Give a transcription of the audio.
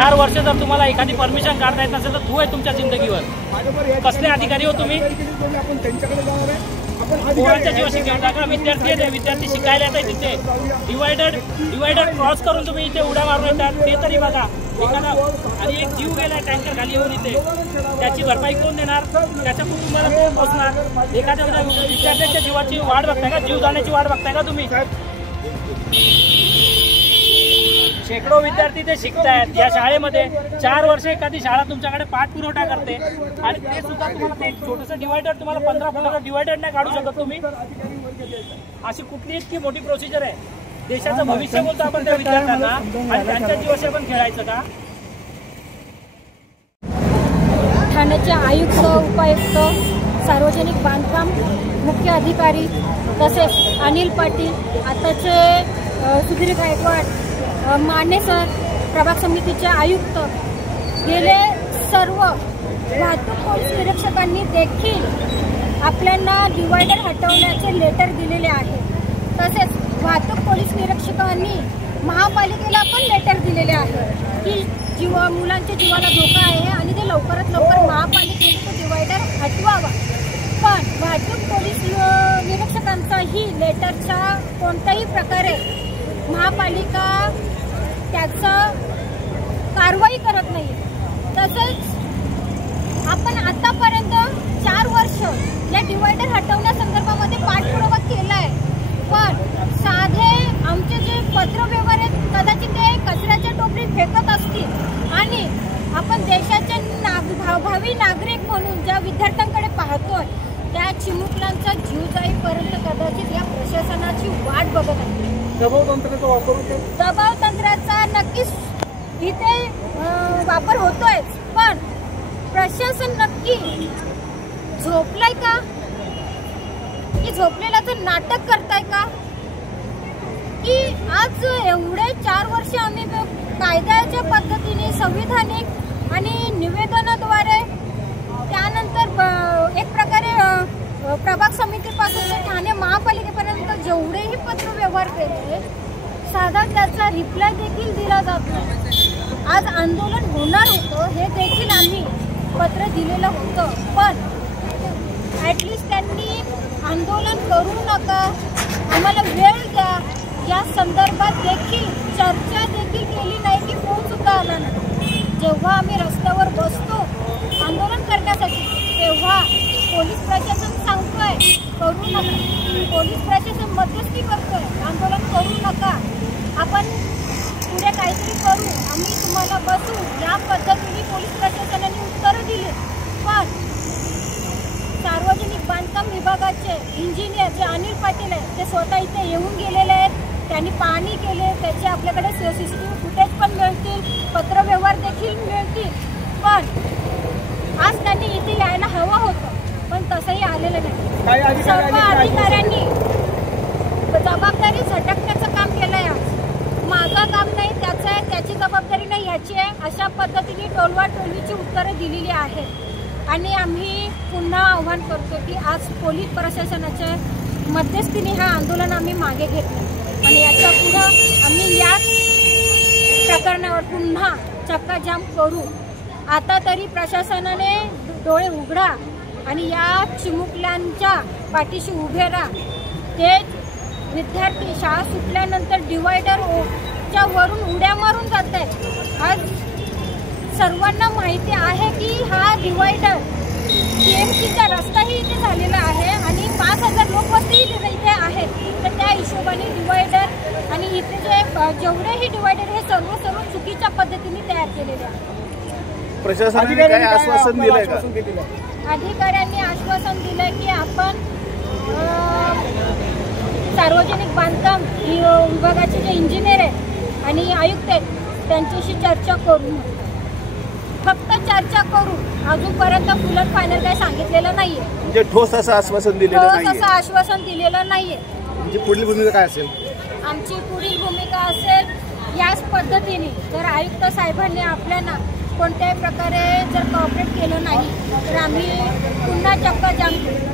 4 वर्ष जर तुम्हाला एखादी परमिशन काढता येत नसेल तर तू आहे तुमच्या जिंदगीवर। कसले अधिकारी हो तुम्ही? पोरांच्या जीवाशी खेळता का? विद्यार्थी आहे, विद्यार्थी शिकायला येतात तिथे, डिवायडर क्रॉस करून तुम्ही इथे उड्या मारून येतात ते तरी बघा। एखादा आणि एक जीव गेलाय टँकर खाली येऊन इथे, त्याची भरपाई कोण देणार? त्याच्या कुटुंबाला कोण पोचणार? एखाद्या विद्यार्थ्यांच्या जीवाची वाट बघताय का? जीव जाण्याची वाट बघताय का तुम्ही? शेकडो विद्यार्थी ते शिकतायत या शाळेमध्ये। 4 वर्ष एखादी शाळा तुमच्याकडे पाठपुरवठा करते आणि ते सुद्धा तुम्हाला एक छोटंसं डिवायडर, तुम्हाला 15 फुटाचा डिवायडर नाही काढू शकत तुम्ही? अशी कुठली इतकी मोठी प्रोसिजर आहे? देशाचं भविष्य बोलतो आपण त्या विद्यार्थ्यांना आणि त्यांच्या जीवाशी आपण खेळायचं का? ठाण्याचे आयुक्त, उपायुक्त, सार्वजनिक बांधकाम मुख्य अधिकारी तसेच अनिल पाटील, आताचे सुधीर गायकवाड, माने सर, प्रभाग समितीचे आयुक्त, गेले सर्व वाहतूक पोलीस निरीक्षकांनी देखील आपल्याला डिवायडर हटवण्याचे लेटर दिलेले आहे। तसेच वाहतूक पोलीस निरीक्षकांनी महापालिकेला पण लेटर दिलेले आहे की मुलांच्या जीवाला धोका आहे आणि ते लवकरात लवकर महापालिकेने डिवायडर हटवावा। पण वाहतूक पोलीस निरीक्षकांचाही लेटरच्या कोणत्याही प्रकारे महापालिका त्याचा कारवाई करत नाही। तसेच आपण आतापर्यंत 4 वर्ष या डिवायडर हटवण्यासंदर्भामध्ये पाठपुरावा केलाय, पण साधे आमचे जे पत्रव्यवहार आहेत कदाचित ते कचऱ्याच्या टोपलीत फेकत असतील आणि आपण देशाचे भावी नागरिक म्हणून ज्या विद्यार्थ्यांकडे पाहतोय त्या चिमुकल्यांचा जीव जाईपर्यंत कदाचित या प्रशासनाची वाट बघत आहे। दबाव तंत्राचा वापर होतो, दबाव तंत्राचा नक्कीच इथे वापर होतोय, पण प्रशासन नक्की झोपलाय का की झोपलेल्याचं नाटक करताय का? की आज एवढे 4 वर्ष आम्ही कायद्याच्या पद्धतीने संविधानिक आणि निवेदनाद्वारे त्यानंतर एक प्रकारे प्रभाग समितीपासून ठाणे महापालिकेपर्यंत जेवढेही पत्र व्यवहार केले साधा त्याचा रिप्लाय देखील दिला जात नाही। आज आंदोलन होणार होतं हे देखील आम्ही पत्र दिलेलं होतं, पण ॲटलिस्ट त्यांनी आंदोलन करू नका, आम्हाला वेळ द्या या संदर्भात देखील चर्चा देखील केली नाही की फोन सुद्धा आला नाही। जेव्हा आम्ही रस्त्यावर बसतो आंदोलन करण्यासाठी तेव्हा पोलीस प्रशासन सांगतोय करू नका, पोलीस प्रशासन मध्यस्थी करतोय आंदोलन करू नका, आपण पुढे काहीतरी करू, आम्ही तुम्हाला बसू, या पद्धतीने पोलीस प्रशासनाने उत्तरं दिली। पण सार्वजनिक बांधकाम विभागाचे इंजिनियर जे अनिल पाटील आहेत ते स्वतः इथे येऊन गेलेले आहेत, त्यांनी पाहणी केली, त्याचे आपल्याकडे CCTV फुटेज पण मिळतील, पत्रव्यवहार देखील मिळतील, पण आज त्यांनी इथे यायला हवं होतं पण तसंही आलेलं नाही। सर्व अधिकाऱ्यांनी जबाबदारी झटकण्याचं काम केलंय। आज माझं काम नाही त्याचं आहे, त्याची जबाबदारी नाही याची आहे, अशा पद्धतीने टोलवाटोलवीची उत्तरं दिलेली आहेत। आणि आम्ही पुन्हा आव्हान करतो की आज पोलीस प्रशासनाच्या मध्यस्थीने हा आंदोलन आम्ही मागे घेतलं आणि याच्या पुढं आम्ही याच प्रकरणावर पुन्हा चक्काजाम करू। आता तरी प्रशासनाने डोळे उघडा आणि या चिमुकल्यांच्या पाठीशी उभे राहा। ते विद्यार्थी शाळा सुटल्यानंतर डिवायडरच्या वरून उड्या मारून जात आहेत। आज सर्वांना माहिती आहे की हा डिवायडर TMCचा रस्ताही इथे झालेला आहे आणि 5000 लोकवस्ती इथे आहेत, तर त्या हिशोबाने डिवायडर आणि इथे जेवढेही डिवायडर हे सर्व चुकीच्या पद्धतीने तयार केलेले आहेत। प्रशासनाने काय आश्वासन दिलंय का? अधिकाऱ्यांनी आश्वासन दिलंय की आपण सार्वजनिक बांधकाम विभागाचे जे इंजिनियर आहेत आणि आयुक्त आहेत त्यांच्याशी चर्चा करू, फक्त चर्चा करू, अजूनपर्यंत फुल अँड फायनल काही सांगितलेलं नाहीये। म्हणजे ठोस असं आश्वासन दिलेलं नाहीये। ठोस असं आश्वासन दिलेलं नाहीये। म्हणजे पुढील भूमिका काय असेल? आमची पुढील भूमिका असेल याच पद्धतीने जर आयुक्त साहेबांनी आपल्याला कोणत्याही प्रकारे जर कॉपरेट केलं नाही तर आम्ही पुन्हा चक्काजाम करू।